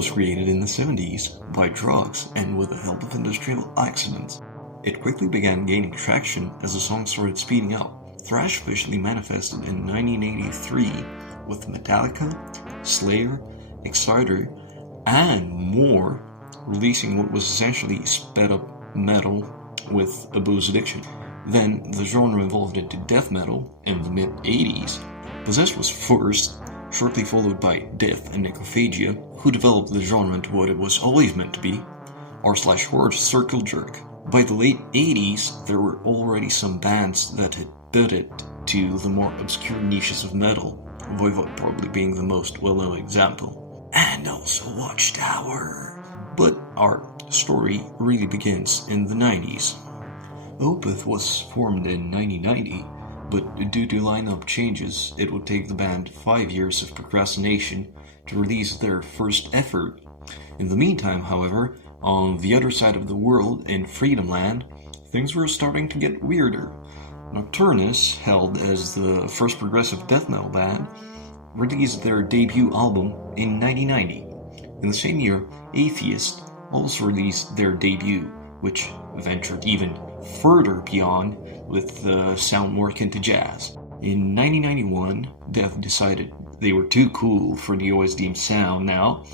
was created in the 70s by drugs and with the help of industrial accidents. It quickly began gaining traction as the song started speeding up. Thrash officially manifested in 1983 with Metallica, Slayer, Exciter, and more releasing what was essentially sped up metal with a booze addiction. Then the genre evolved into death metal in the mid-80s. Possessed was first, shortly followed by Death and Necrophagia, who developed the genre into what it was always meant to be, r/horror circle jerk. By the late 80s, there were already some bands that had pivoted to the more obscure niches of metal, Voivod probably being the most well-known example. And also Watchtower. But our story really begins in the 90s. Opeth was formed in 1990, but due to lineup changes, it would take the band 5 years of procrastination to release their first effort. In the meantime, however, on the other side of the world, in Freedom Land, things were starting to get weirder. Nocturnus, hailed as the first progressive death metal band, released their debut album in 1990. In the same year, Atheist also released their debut, which ventured even further beyond with the sound more akin to jazz. In 1991, Death decided they were too cool for the OSDM sound now,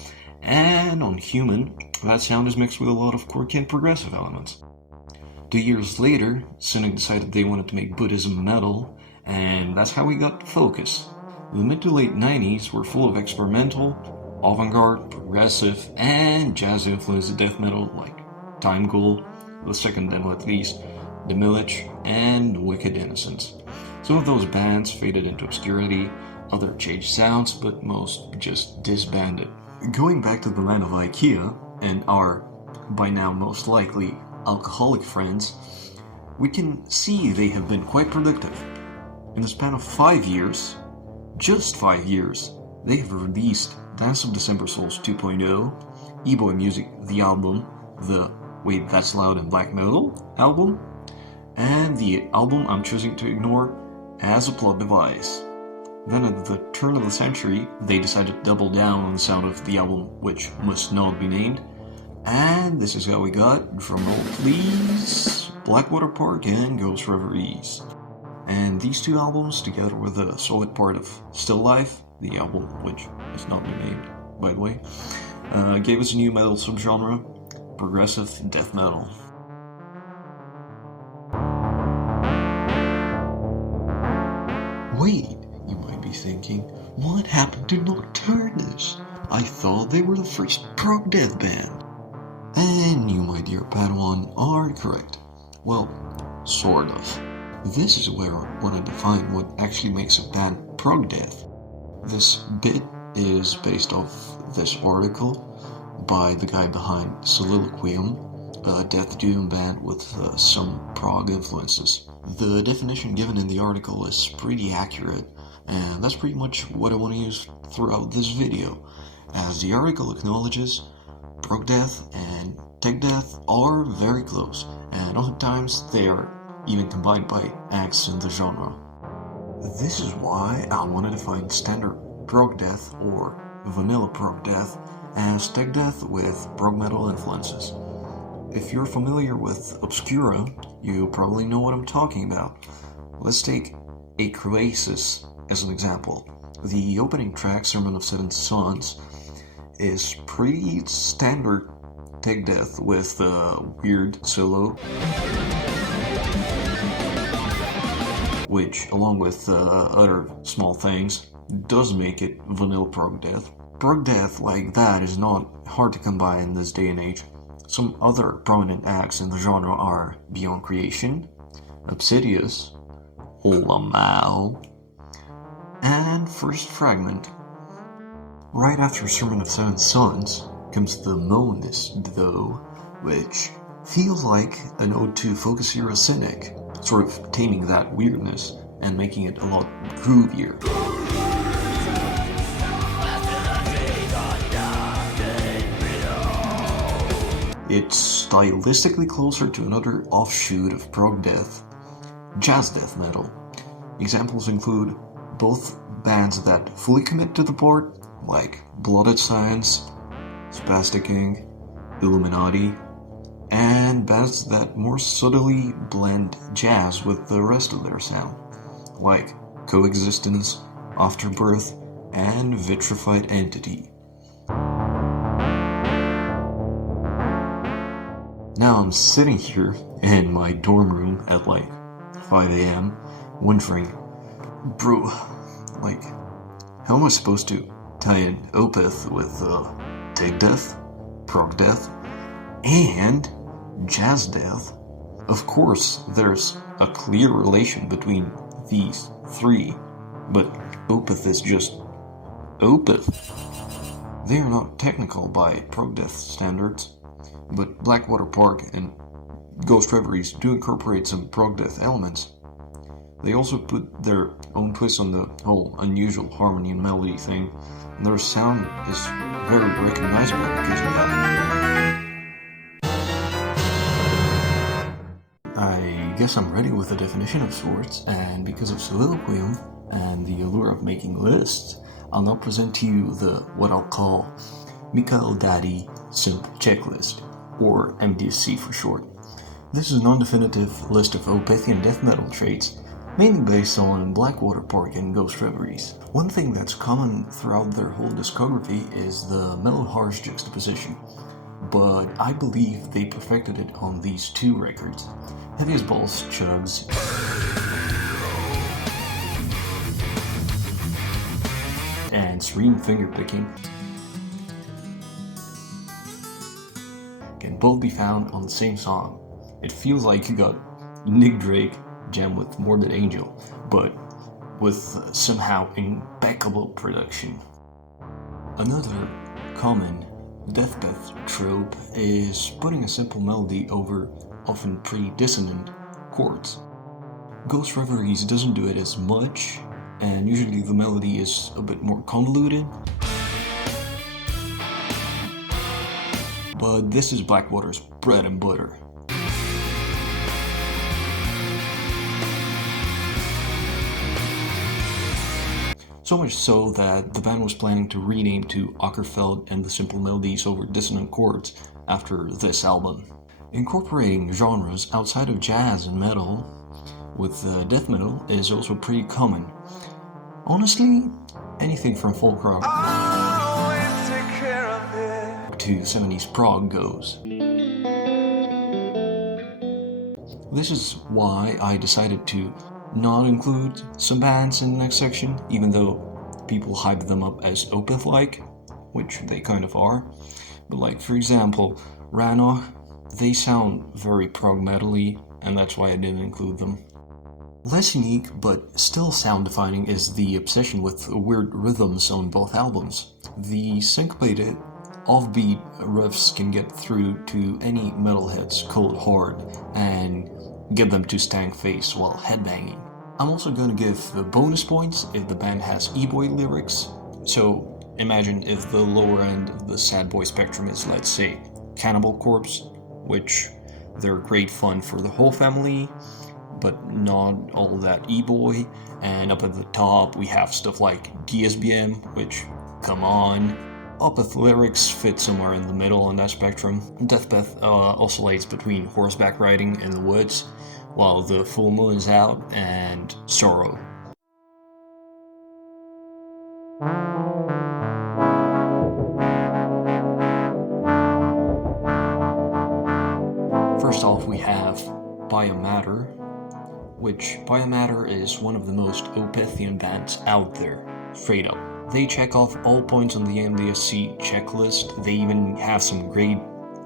and on Human, that sound is mixed with a lot of quirky and progressive elements. 2 years later, Cynic decided they wanted to make Buddhism metal, and that's how we got Focus. The mid to late 90s were full of experimental, avant-garde, progressive, and jazz-influenced death metal like Time Ghoul, the second demo at least, The Millage, and Wicked Innocence. Some of those bands faded into obscurity, others changed sounds, but most just disbanded. Going back to the land of IKEA, and our, by now most likely, alcoholic friends, we can see they have been quite productive. In the span of 5 years, just 5 years, they have released Dance of December Souls 2.0, E-Boy Music, the album, the Wait That's Loud and Black Metal album, and the album I'm choosing to ignore as a plot device. Then at the turn of the century, they decided to double down on the sound of the album, which must not be named, and this is how we got, drumroll please, Blackwater Park and Ghost Reveries. And these two albums, together with a solid part of Still Life, the album which has not been named, by the way, gave us a new metal subgenre, progressive death metal. Wait, you might be thinking, what happened to Nocturnus? I thought they were the first prog-death band. And you, my dear Padawan, are correct. Well, sort of. This is where I want to define what actually makes a band prog-death. This bit is based off this article by the guy behind Soliloquium, a death doom band with some prog influences. The definition given in the article is pretty accurate, and that's pretty much what I want to use throughout this video. As the article acknowledges, prog death and tech death are very close, and oftentimes they are even combined by acts in the genre. This is why I want to define standard prog death or vanilla prog death as tech death with prog metal influences. If you're familiar with Obscura, you probably know what I'm talking about. Let's take A Croesus as an example. The opening track, Sermon of Seven Sons, is pretty standard tech death with a weird solo, which, along with other small things, does make it vanilla prog death. Prog death like that is not hard to come by in this day and age. Some other prominent acts in the genre are Beyond Creation, Obsidious, Lamau, and First Fragment. Right after Sermon of Seven Sons comes the Monist, though, which feels like an ode to Focus Era Cynic, sort of taming that weirdness and making it a lot groovier. It's stylistically closer to another offshoot of prog death, jazz death metal. Examples include both bands that fully commit to the part, like Blooded Science, Spasticking, Illuminati, and bands that more subtly blend jazz with the rest of their sound, like Coexistence, Afterbirth, and Vitrified Entity. Now I'm sitting here in my dorm room at like 5 a.m. wondering, bro, like, how am I supposed to tie in Opeth with tech-death, prog-death, and jazz death? Of course, there's a clear relation between these three, but Opeth is just Opeth. They are not technical by prog-death standards, but Blackwater Park and Ghost Reveries do incorporate some prog-death elements. They also put their own twist on the whole unusual harmony and melody thing, and their sound is very recognizable because of that. I guess I'm ready with a definition of sorts, and because of soliloquium and the allure of making lists, I'll now present to you what I'll call Mikael Daddy Simple Checklist, or MDSC for short. This is a non-definitive list of Opethian death metal traits, mainly based on Blackwater Park and Ghost Reveries. One thing that's common throughout their whole discography is the mellow-harsh juxtaposition, but I believe they perfected it on these two records. Heavy as Balls chugs, and serene finger-picking can both be found on the same song. It feels like you got Nick Drake jammed with More Than Angel, but with somehow impeccable production. Another common deathbed trope is putting a simple melody over often pretty dissonant chords. Ghost Reveries doesn't do it as much, and usually the melody is a bit more convoluted. But this is Blackwater's bread and butter. So much so that the band was planning to rename to Åkerfeldt and the Simple Melodies Over Dissonant Chords after this album. Incorporating genres outside of jazz and metal with death metal is also pretty common. Honestly, anything from folk rock to 70s prog goes. This is why I decided to not include some bands in the next section, even though people hype them up as Opeth-like, which they kind of are. But like, for example, Rannoch, they sound very prog metal-y, and that's why I didn't include them. Less unique, but still sound-defining, is the obsession with weird rhythms on both albums. The syncopated, offbeat riffs can get through to any metalhead's cold heart and get them to stank face while headbanging. I'm also going to give bonus points if the band has e-boy lyrics. So imagine if the lower end of the sad boy spectrum is, let's say, Cannibal Corpse, which they're great fun for the whole family, but not all that e-boy. And up at the top we have stuff like DSBM, which, come on. Opeth lyrics fit somewhere in the middle on that spectrum. Deathbed oscillates between horseback riding in the woods, while the full moon is out, and sorrow. First off, we have Biomatter, which Biomatter is one of the most Opethian bands out there, straight up. They check off all points on the MDSC checklist. They even have some great,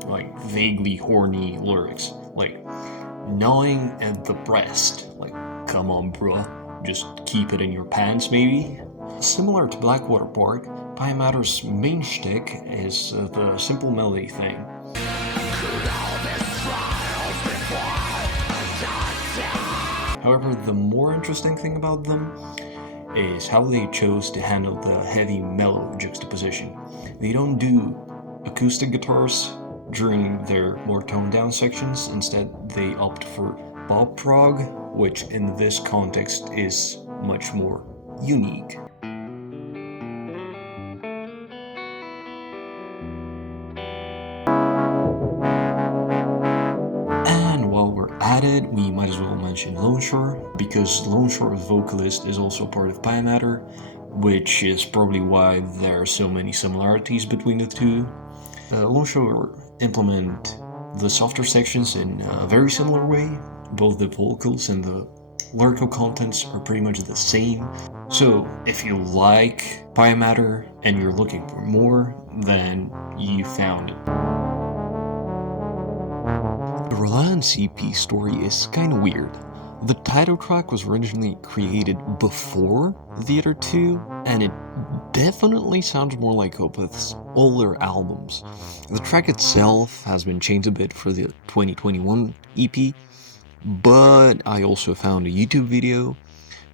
like, vaguely horny lyrics, like gnawing at the breast. Like, come on, bruh, just keep it in your pants, maybe? Similar to Blackwater Park, Biomatter's main shtick is the simple melody thing. However, the more interesting thing about them is how they chose to handle the heavy mellow juxtaposition. They don't do acoustic guitars during their more toned down sections. Instead, they opt for pop prog, which in this context is much more unique. added, we might as well mention Lone Shore, because Lone Shore's vocalist is also part of Matter, which is probably why there are so many similarities between the two. Lone Shore implement the softer sections in a very similar way. Both the vocals and the lyrical contents are pretty much the same. So if you like Matter and you're looking for more, then you found it. The Reliance EP story is kinda weird. The title track was originally created before the other two, and it definitely sounds more like Opeth's older albums. The track itself has been changed a bit for the 2021 EP, but I also found a YouTube video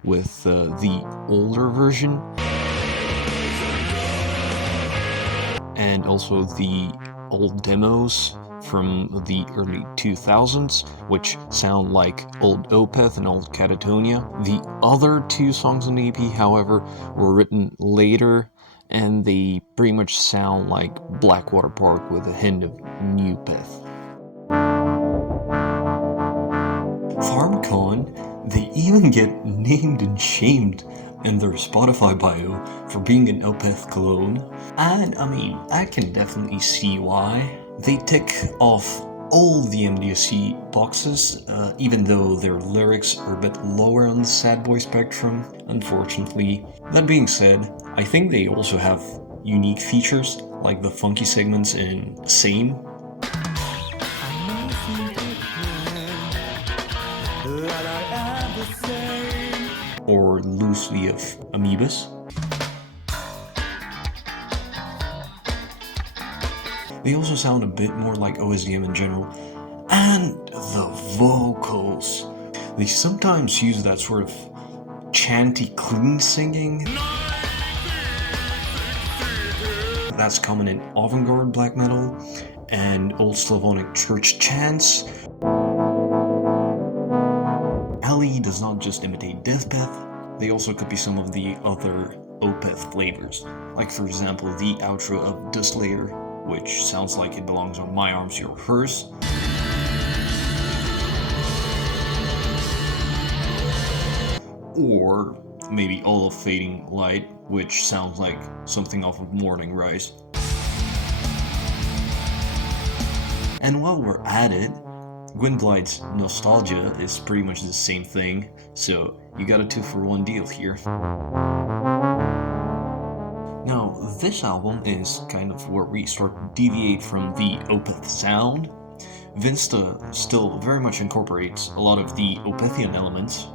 with the older version, and also the old demos from the early 2000s, which sound like old Opeth and old Catatonia. The other two songs on the EP, however, were written later, and they pretty much sound like Blackwater Park with a hint of Neopeth. FarmCon, they even get named and shamed in their Spotify bio for being an Opeth clone, and I mean, I can definitely see why. They tick off all the MDSC boxes, even though their lyrics are a bit lower on the sad boy spectrum, unfortunately. That being said, I think they also have unique features, like the funky segments in Same. Or loosely of Amoebas. They also sound a bit more like OSDM in general. And the vocals. They sometimes use that sort of chanty clean singing that's common in avant-garde black metal and old Slavonic church chants. Ali does not just imitate Deathpath, they also copy some of the other Opeth flavors, like for example the outro of The Slayer, which sounds like it belongs on My Arms, Your Hers. Or maybe All of Fading Light, which sounds like something off of Morning Rise. And while we're at it, Gwynblide's Nostalgia is pretty much the same thing, so you got a 2-for-1 deal here. Now, this album is kind of where we start to deviate from the Opeth sound. Vinsta still very much incorporates a lot of the Opethian elements.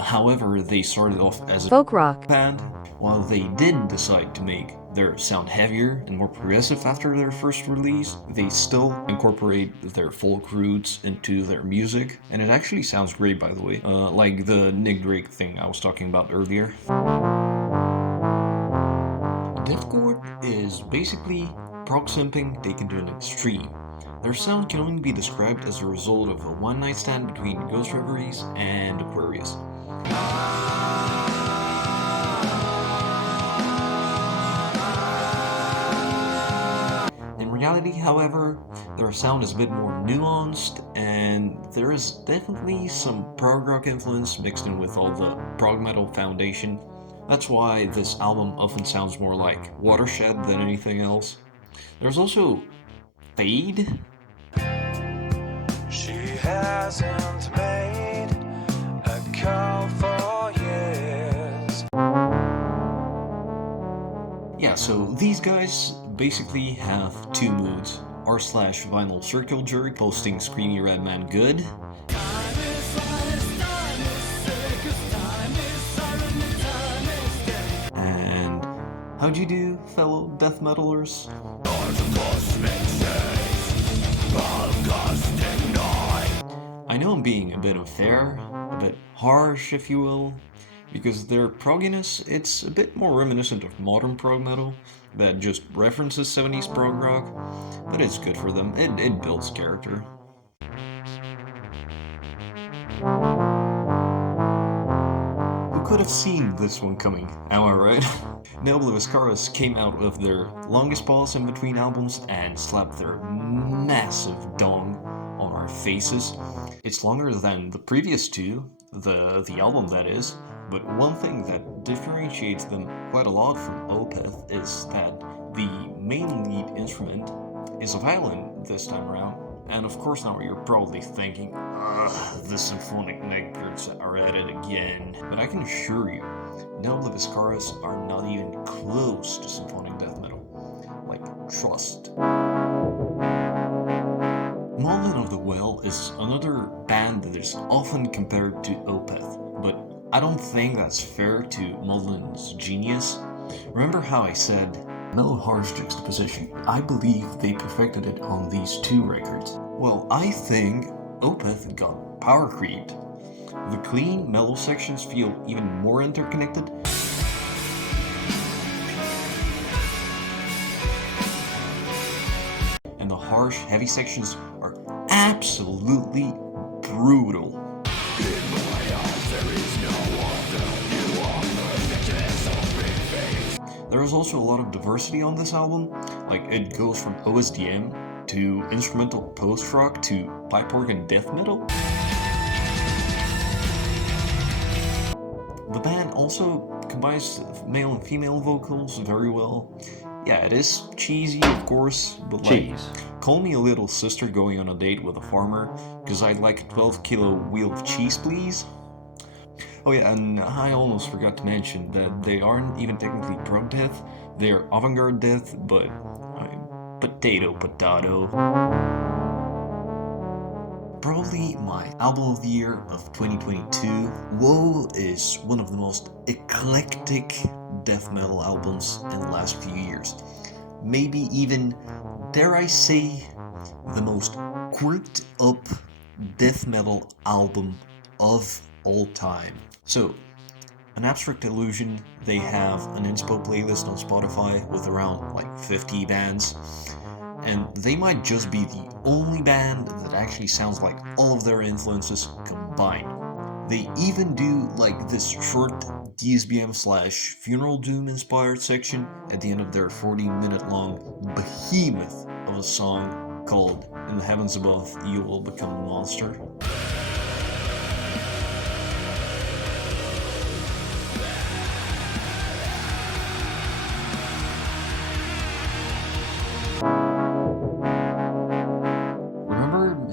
However, they started off as a folk rock band. While they did decide to make their sound heavier and more progressive after their first release, they still incorporate their folk roots into their music, and it actually sounds great, by the way, like the Nick Drake thing I was talking about earlier. Deathcore is basically prog simping taken to an extreme. Their sound can only be described as a result of a one-night stand between Ghost Reveries and Aquarius. In reality, however, their sound is a bit more nuanced, and there is definitely some prog rock influence mixed in with all the prog metal foundation. That's why this album often sounds more like Watershed than anything else. There's also Fade. She hasn't made a call for years. Yeah, so these guys basically have two moods. r/vinyl circle jerk posting Screamy Red Man good. And how'd you do, fellow death metalers? I know I'm being a bit unfair, a bit harsh if you will, because their progginess, it's a bit more reminiscent of modern prog metal that just references 70s prog rock, but it's good for them, it builds character. Who could have seen this one coming, am I right? Noble Viscaris came out of their longest pause in between albums and slapped their massive dong on our faces. It's longer than the previous two, the album that is, but one thing that differentiates them quite a lot from Opeth is that the main lead instrument is a violin this time around. And of course now you're probably thinking, ugh, the symphonic neckbeards are at it again. But I can assure you, Noble Viscaris are not even close to symphonic death metal. Like, trust. Maudlin of the Well is another band that is often compared to Opeth, but I don't think that's fair to Maudlin's genius. Remember how I said, no harsh juxtaposition. I believe they perfected it on these two records. Well, I think Opeth got power creeped. The clean, mellow sections feel even more interconnected. And the harsh, heavy sections are absolutely brutal. There is also a lot of diversity on this album, like it goes from OSDM to instrumental post-rock to pipe organ death metal. The band also combines male and female vocals very well. Yeah, it is cheesy, of course, but like, call me a little sister going on a date with a farmer, cause I'd like a 12-kilo wheel of cheese, please. Oh yeah, and I almost forgot to mention that they aren't even technically prog-death, they're avant-garde death, but potato. Probably my album of the year of 2022, Woe is one of the most eclectic death metal albums in the last few years. Maybe even, dare I say, the most quirked up death metal album of all time. So, An Abstract Illusion, they have an inspo playlist on Spotify with around like 50 bands, and they might just be the only band that actually sounds like all of their influences combined. They even do like this short DSBM/Funeral Doom inspired section at the end of their 40-minute long behemoth of a song called In the Heavens Above You Will Become a Monster.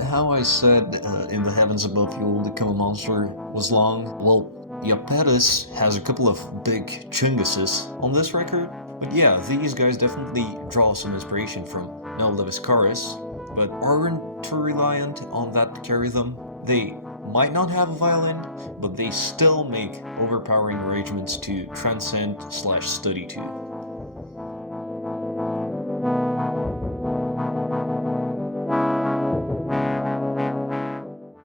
How I said In the Heavens Above You Will Become a Monster was long? Well, Iapetus has a couple of big chunguses on this record, but yeah, these guys definitely draw some inspiration from Noble Viscaris, but aren't too reliant on that to carry them. They might not have a violin, but they still make overpowering arrangements to transcend/study to.